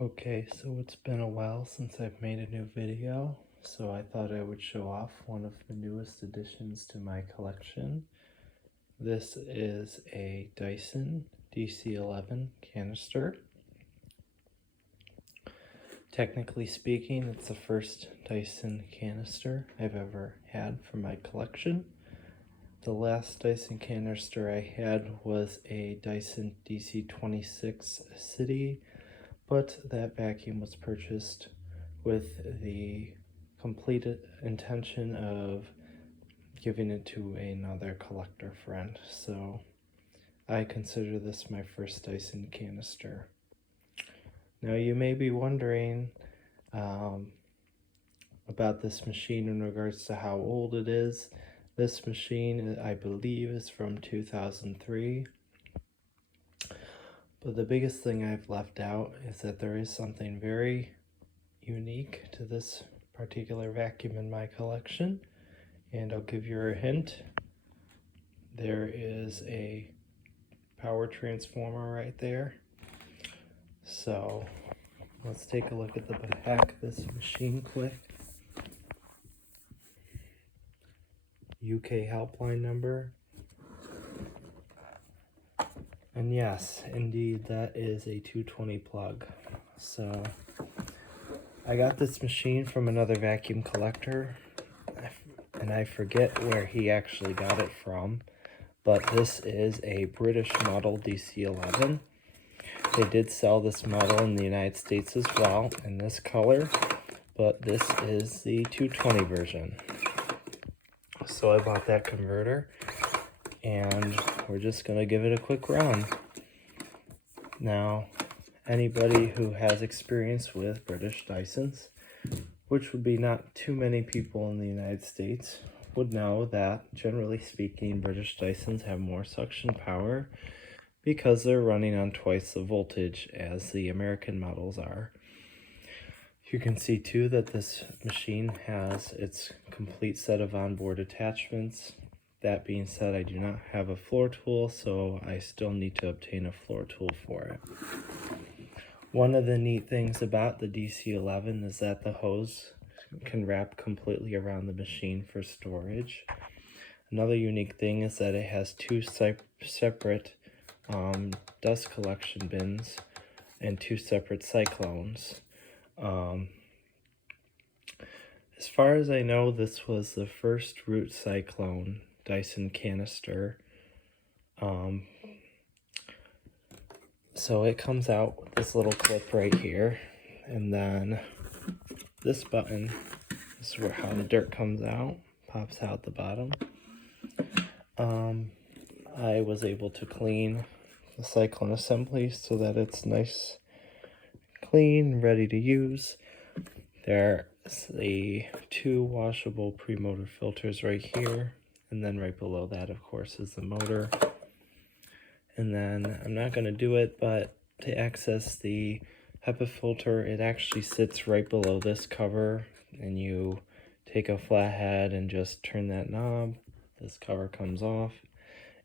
Okay, so it's been a while since I've made a new video, so I thought I would show off one of the newest additions to my collection. This is a Dyson DC11 canister. Technically speaking, it's the first Dyson canister I've ever had for my collection. The last Dyson canister I had was a Dyson DC26 City, but that vacuum was purchased with the complete intention of giving it to another collector friend. So I consider this my first Dyson canister. Now you may be wondering about this machine in regards to how old it is. This machine, I believe, is from 2003. But the biggest thing I've left out is that there is something very unique to this particular vacuum in my collection, and I'll give you a hint. There is a power transformer right there. So let's take a look at the back of this machine quick. UK helpline number. And yes, indeed, that is a 220 plug. So I got this machine from another vacuum collector, and I forget where he actually got it from, but this is a British model DC11. They did sell this model in the United States as well in this color, but this is the 220 version. So I bought that converter, and we're just going to give it a quick run. Now, anybody who has experience with British Dysons, which would be not too many people in the United States, would know that, generally speaking, British Dysons have more suction power because they're running on twice the voltage as the American models are. You can see too that this machine has its complete set of onboard attachments. That being said, I do not have a floor tool, so I still need to obtain a floor tool for it. One of the neat things about the DC11 is that the hose can wrap completely around the machine for storage. Another unique thing is that it has two separate dust collection bins and two separate cyclones. As far as I know, this was the first root cyclone Dyson canister. So it comes out with this little clip right here, and then this button, this is how the dirt comes out, pops out the bottom. I was able to clean the cyclone assembly so that it's nice, clean, ready to use. There's the two washable pre-motor filters right here, and then right below that, of course, is the motor. And then I'm not going to do it, but to access the HEPA filter, it actually sits right below this cover, and you take a flathead and just turn that knob. This cover comes off,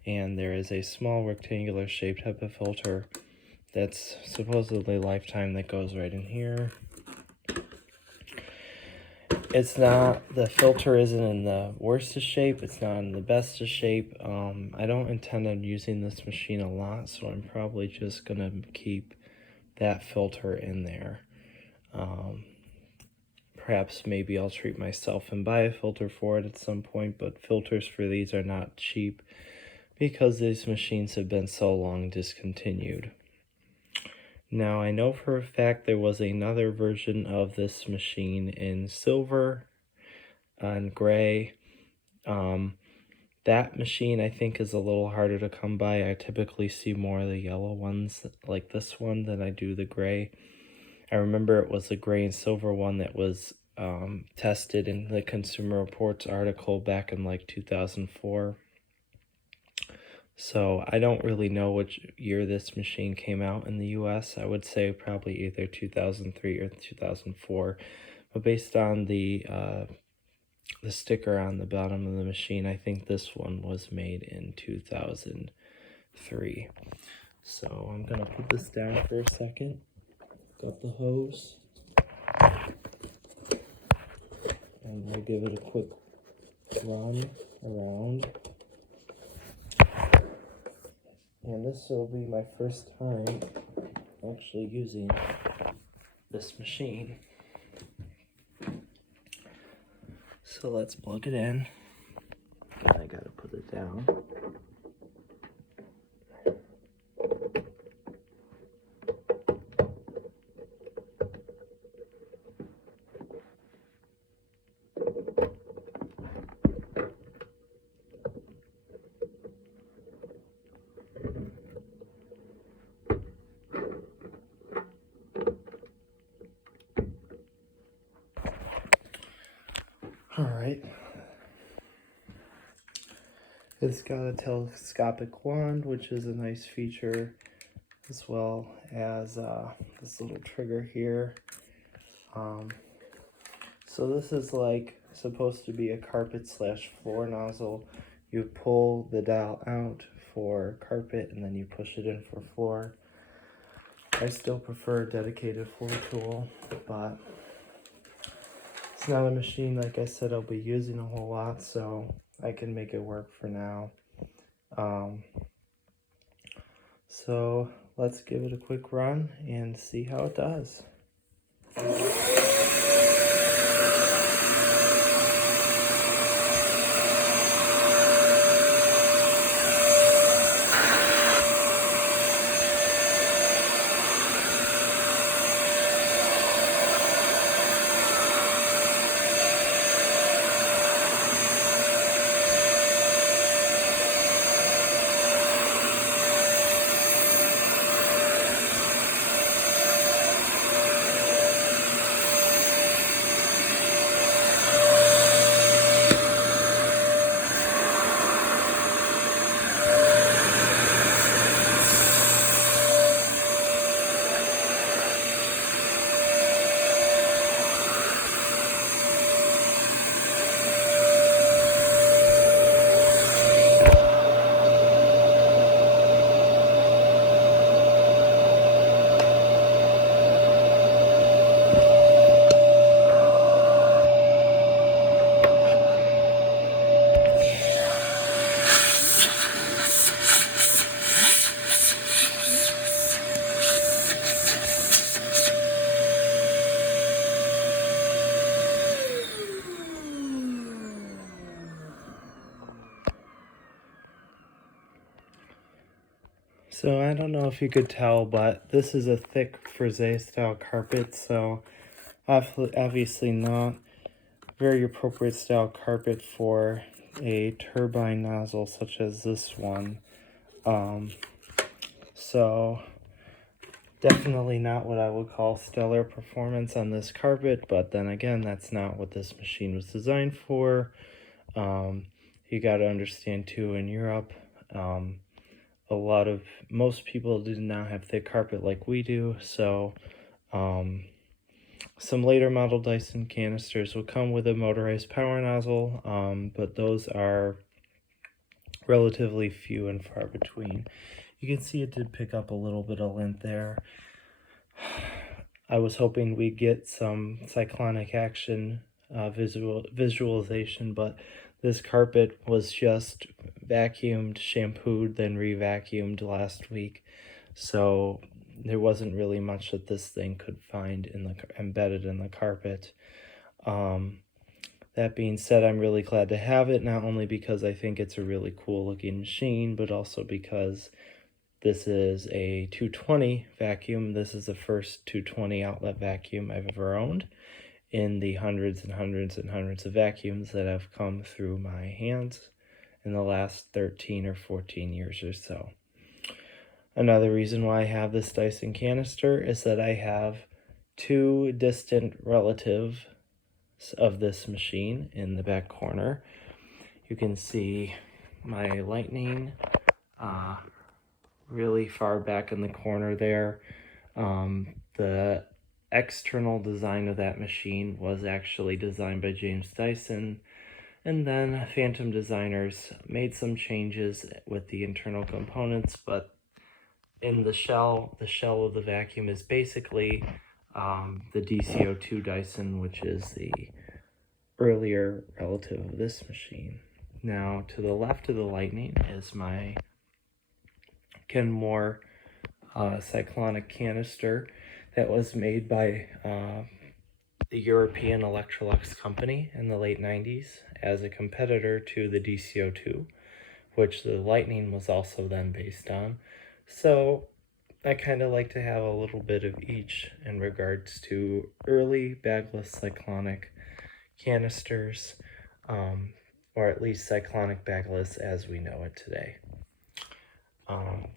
and there is a small rectangular shaped HEPA filter that's supposedly lifetime that goes right in here. It's not, the filter isn't in the worst of shape, it's not in the best of shape. I don't intend on using this machine a lot, so I'm probably just going to keep that filter in there. Perhaps maybe I'll treat myself and buy a filter for it at some point, but filters for these are not cheap because these machines have been so long discontinued. Now, I know for a fact there was another version of this machine in silver and gray. That machine, I think, is a little harder to come by. I typically see more of the yellow ones like this one than I do the gray. I remember it was the gray and silver one that was tested in the Consumer Reports article back in like 2004. So I don't really know which year this machine came out in the US. I would say probably either 2003 or 2004. But based on the sticker on the bottom of the machine, I think this one was made in 2003. So I'm going to put this down for a second. Got the hose, and we'll give it a quick run around. And this will be my first time actually using this machine. So let's plug it in. I gotta put it down. Alright. It's got a telescopic wand, which is a nice feature, as well as this little trigger here. So this is like supposed to be a carpet / floor nozzle. You pull the dial out for carpet and then you push it in for floor. I still prefer a dedicated floor tool, but it's not a machine, like I said, I'll be using a whole lot, so I can make it work for now. So let's give it a quick run and see how it does. So I don't know if you could tell, but this is a thick Frise style carpet, so obviously not very appropriate style carpet for a turbine nozzle such as this one. So definitely not what I would call stellar performance on this carpet, but then again, that's not what this machine was designed for. You got to understand too, in Europe, most people do not have thick carpet like we do, so some later model Dyson canisters will come with a motorized power nozzle, but those are relatively few and far between. You can see it did pick up a little bit of lint there. I was hoping we'd get some cyclonic action visualization, but this carpet was just vacuumed, shampooed, then re-vacuumed last week, so there wasn't really much that this thing could find embedded in the carpet. That being said, I'm really glad to have it, not only because I think it's a really cool looking machine, but also because this is a 220 vacuum. This is the first 220 outlet vacuum I've ever owned in the hundreds and hundreds and hundreds of vacuums that have come through my hands in the last 13 or 14 years or so. Another reason why I have this Dyson canister is that I have two distant relatives of this machine in the back corner. You can see my lightning really far back in the corner there. The external design of that machine was actually designed by James Dyson, and then Phantom designers made some changes with the internal components, but in the shell of the vacuum is basically the DC02 Dyson, which is the earlier relative of this machine. Now, to the left of the Lightning is my Kenmore cyclonic canister that was made by the European Electrolux company in the late 90s as a competitor to the DC02, which the Lightning was also then based on. So I kind of like to have a little bit of each in regards to early bagless cyclonic canisters, or at least cyclonic bagless as we know it today.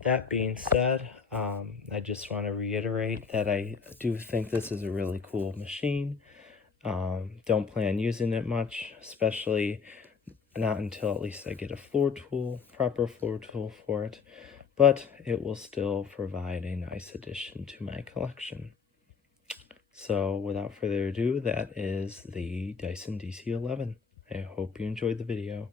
That being said, I just want to reiterate that I do think this is a really cool machine. Don't plan using it much, especially not until at least I get a proper floor tool for it, but it will still provide a nice addition to my collection. So without further ado, that is the Dyson DC11. I hope you enjoyed the video.